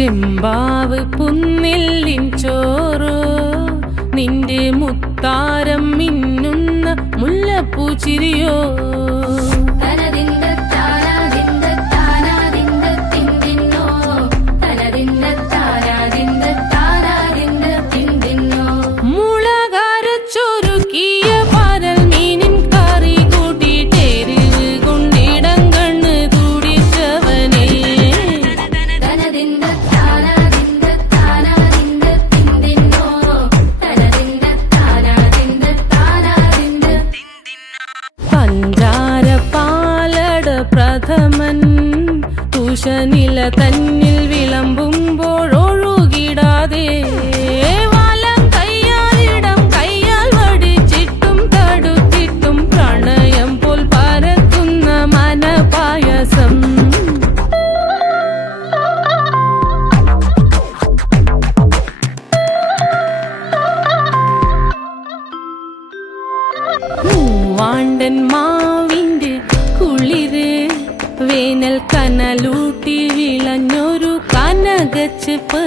ചെമ്പാവ് പുന്നെല്ലിൻ ചോറോ നിന്റെ മുത്താരം മിന്നുന്ന മുല്ലപ്പൂച്ചിരിയോ പ്രഥമൻ തുഷനില തന്നിൽ വിളമ്പുമ്പോഴൊഴുകിടാതെ വലം കയ്യാലിടം കയ്യാൽ വടിച്ചിട്ടും തടുത്തിട്ടും പ്രണയം പോൽ പരക്കുന്ന മനപായസം മൂവാണ്ടൻ മാവിന്റെ കുളിര് വേനൽ കനലൂട്ടി വിളഞ്ഞൊരു കനകച്ചെപ്പ്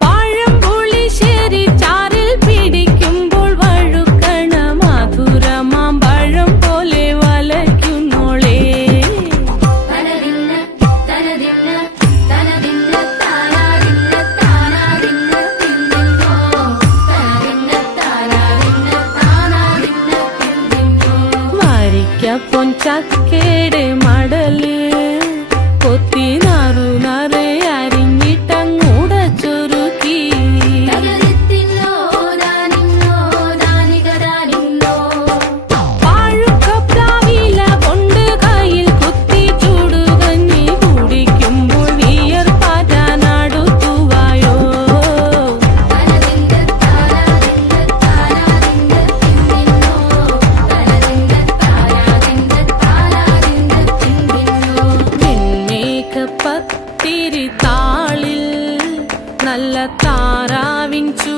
പഴം പുളിശ്ശേരി ചാറിൽ പിടിക്കുമ്പോൾ വഴുക്കണ മധുരമാം പഴം പോലെ വലയ്ക്കുന്നോളേ പൊൻചക്കയുടെ മടല് കൊത്തി നാറു നറെ അരിഞ്ഞിട്ടങ്ങൂട ചൊരുക്കി പാഴുക്കപ്ലാവില കൊണ്ട് കയ്യിൽ കുത്തി ചൂടുകഞ്ഞി കുടിക്കുമ്പോൾ വിയർപ്പാറ്റാനടുത്തുവായോ പത്തിരി താളിൽ നല്ല താറാവിൻ ചൂ